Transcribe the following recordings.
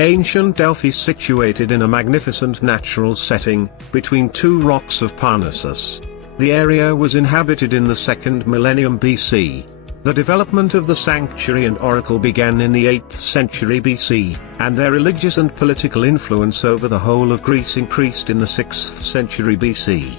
Ancient Delphi situated in a magnificent natural setting, between two rocks of Parnassus. The area was inhabited in the 2nd millennium BC. The development of the sanctuary and oracle began in the 8th century BC, and their religious and political influence over the whole of Greece increased in the 6th century BC.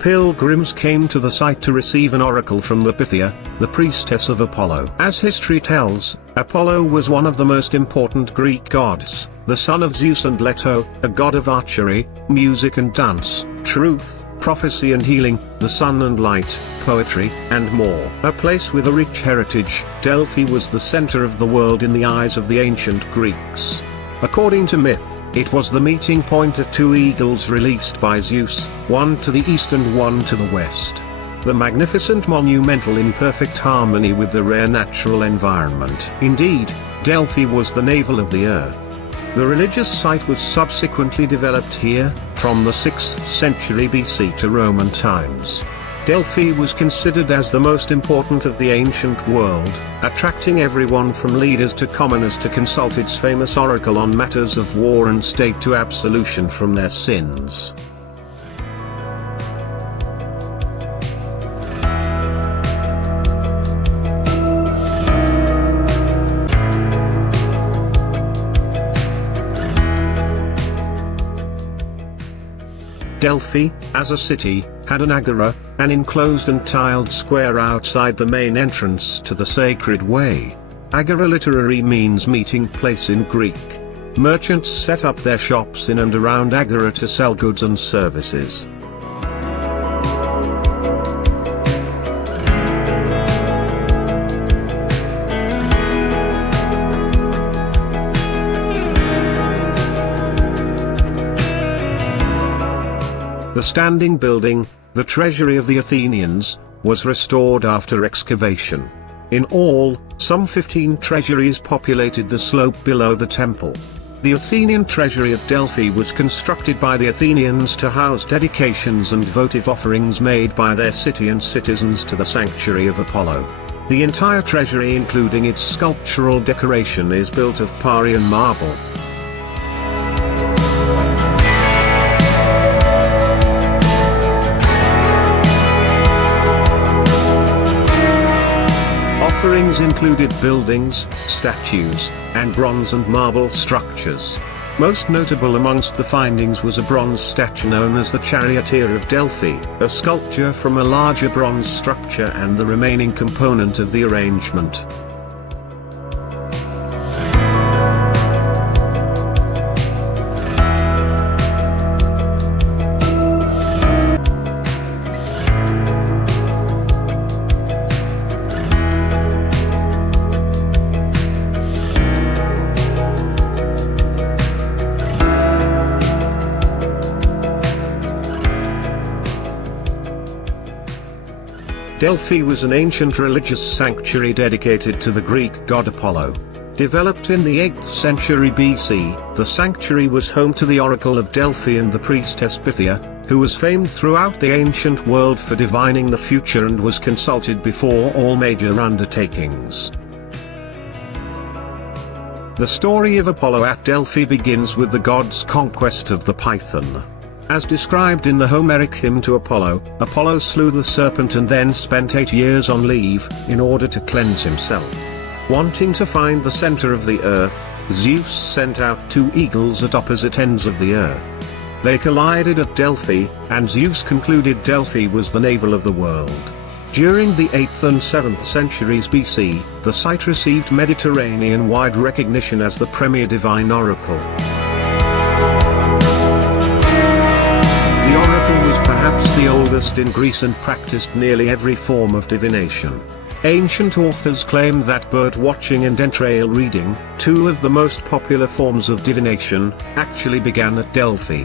Pilgrims came to the site to receive an oracle from the Pythia, the priestess of Apollo. As history tells, Apollo was one of the most important Greek gods, the son of Zeus and Leto, a god of archery, music and dance, truth, prophecy and healing, the sun and light, poetry, and more. A place with a rich heritage, Delphi was the center of the world in the eyes of the ancient Greeks. According to myth, it was the meeting point of two eagles released by Zeus, one to the east and one to the west. The magnificent monumental in perfect harmony with the rare natural environment. Indeed, Delphi was the navel of the earth. The religious site was subsequently developed here, from the 6th century BC to Roman times. Delphi was considered as the most important of the ancient world, attracting everyone from leaders to commoners to consult its famous oracle on matters of war and state to absolution from their sins. Delphi, as a city, had an agora, an enclosed and tiled square outside the main entrance to the sacred way. Agora literally means meeting place in Greek. Merchants set up their shops in and around Agora to sell goods and services. The standing building, the treasury of the Athenians, was restored after excavation. In all, some 15 treasuries populated the slope below the temple. The Athenian Treasury at Delphi was constructed by the Athenians to house dedications and votive offerings made by their city and citizens to the sanctuary of Apollo. The entire treasury, including its sculptural decoration, is built of Parian marble. Offerings included buildings, statues, and bronze and marble structures. Most notable amongst the findings was a bronze statue known as the Charioteer of Delphi, a sculpture from a larger bronze structure and the remaining component of the arrangement. Delphi was an ancient religious sanctuary dedicated to the Greek god Apollo. Developed in the 8th century BC, the sanctuary was home to the oracle of Delphi and the priestess Pythia, who was famed throughout the ancient world for divining the future and was consulted before all major undertakings. The story of Apollo at Delphi begins with the god's conquest of the Python. As described in the Homeric hymn to Apollo, Apollo slew the serpent and then spent 8 years on leave, in order to cleanse himself. Wanting to find the center of the earth, Zeus sent out 2 eagles at opposite ends of the earth. They collided at Delphi, and Zeus concluded Delphi was the navel of the world. During the 8th and 7th centuries BC, the site received Mediterranean-wide recognition as the premier divine oracle. The oracle was perhaps the oldest in Greece and practiced nearly every form of divination. Ancient authors claim that bird watching and entrail reading, 2 of the most popular forms of divination, actually began at Delphi.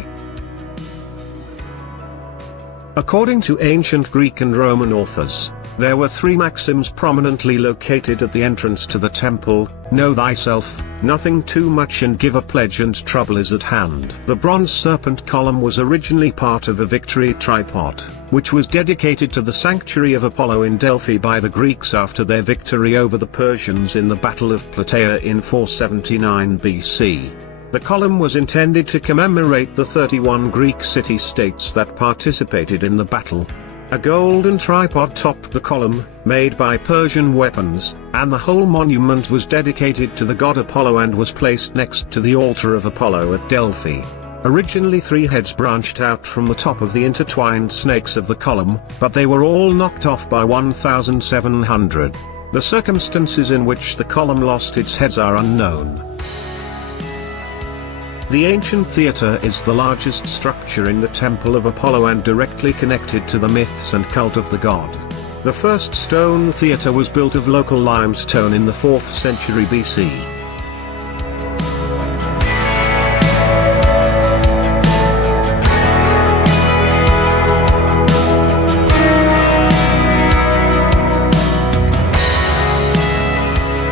According to ancient Greek and Roman authors, there were 3 maxims prominently located at the entrance to the temple: know thyself, nothing too much, and give a pledge, and trouble is at hand. The bronze Serpent Column was originally part of a victory tripod, which was dedicated to the sanctuary of Apollo in Delphi by the Greeks after their victory over the Persians in the Battle of Plataea in 479 BC. The column was intended to commemorate the 31 Greek city-states that participated in the battle. A golden tripod topped the column, made by Persian weapons, and the whole monument was dedicated to the god Apollo and was placed next to the altar of Apollo at Delphi. Originally 3 heads branched out from the top of the intertwined snakes of the column, but they were all knocked off by 1700. The circumstances in which the column lost its heads are unknown. The ancient theatre is the largest structure in the Temple of Apollo and directly connected to the myths and cult of the god. The first stone theatre was built of local limestone in the 4th century BC.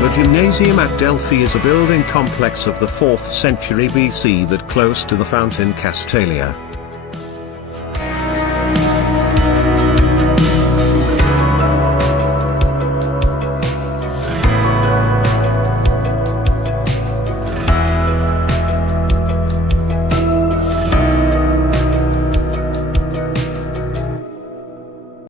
The Gymnasium at Delphi is a building complex of the 4th century BC that close to the fountain Castalia.